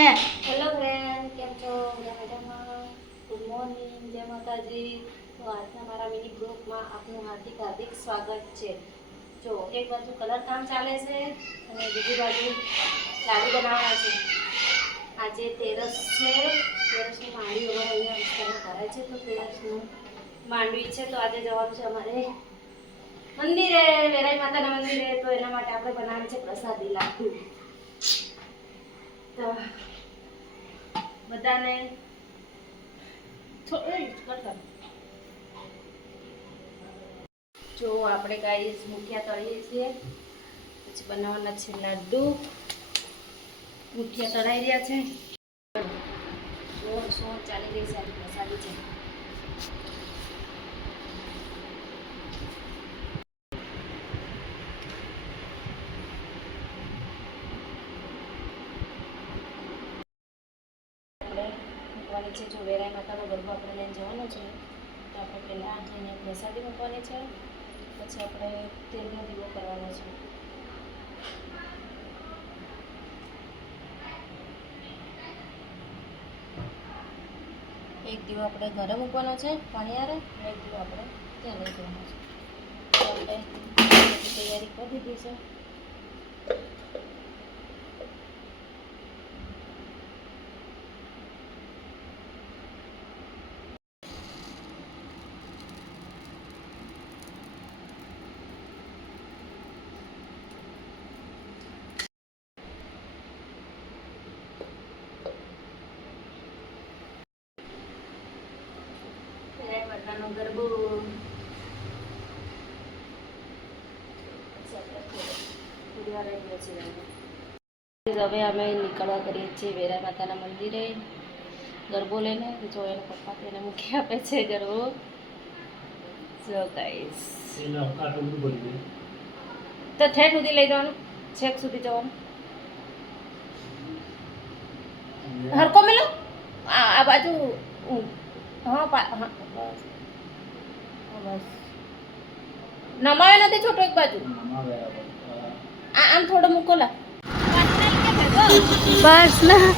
Hello friend, કેમ છો? મજામાં? ગુડ મોર્નિંગ, જય માતાજી. તો આજના મારા મિની બ્લોગમાં આપનું હાર્દિક સ્વાગત છે. જો એક બાજુ કલર કામ ચાલે છે અને બીજી બાજુ લાડુ બનાવવાના છે. આજે તેરસ છે. તેરસની માંડવી અમારા અહીંયા વિસ્તારમાં કરાય છે, તો તેરસનું માંડવી છે. તો આજે જવાનું છે અમારે મંદિરે, વેરાઈ માતાના મંદિરે. તો એના માટે આપણે બનાવી છે પ્રસાદી લાડુ. તો બધાને જો આપણે ગાઈસ મુઠિયા તળીએ છીએ, પછી બનાવવાના છે લાડુ. મુઠિયા તળાઈ રહ્યા છે. શોર ચાલી રહી છે. આજે પ્રસાદી છે. મૂકવાની છે. જો વેરાઈ માતાનો ગરબો આપણે લઈને જવાનો છે, તો આપણે પહેલાં અહીંયા પ્રસાદી મૂકવાની છે, પછી આપણે તેલનો દીવો કરવાનો છે. એક દીવો આપણે ઘરે મૂકવાનો છે પાણીયારે, એક દીવો આપણે ત્યાં લઈ જવાનો છે. તો આપણે તૈયારી કરી દીધી છે. ગરબો હવે અમે નીકળવા કરીએ છીએ વેરાઈ માતાના મંદિરે ગરબો લઈને. જો એનો પપ્પા તેને મૂકી આપે છે ગરબો. જો ગાઈસ તો ઠેઠ સુધી લઈ જવાનું, છેક સુધી જવાનું. હરકો મેલો આ બાજુ. હા હા બસ નમાવે નથી. છોટો એક બાજુ આમ થોડો મૂકો લા. બસ ના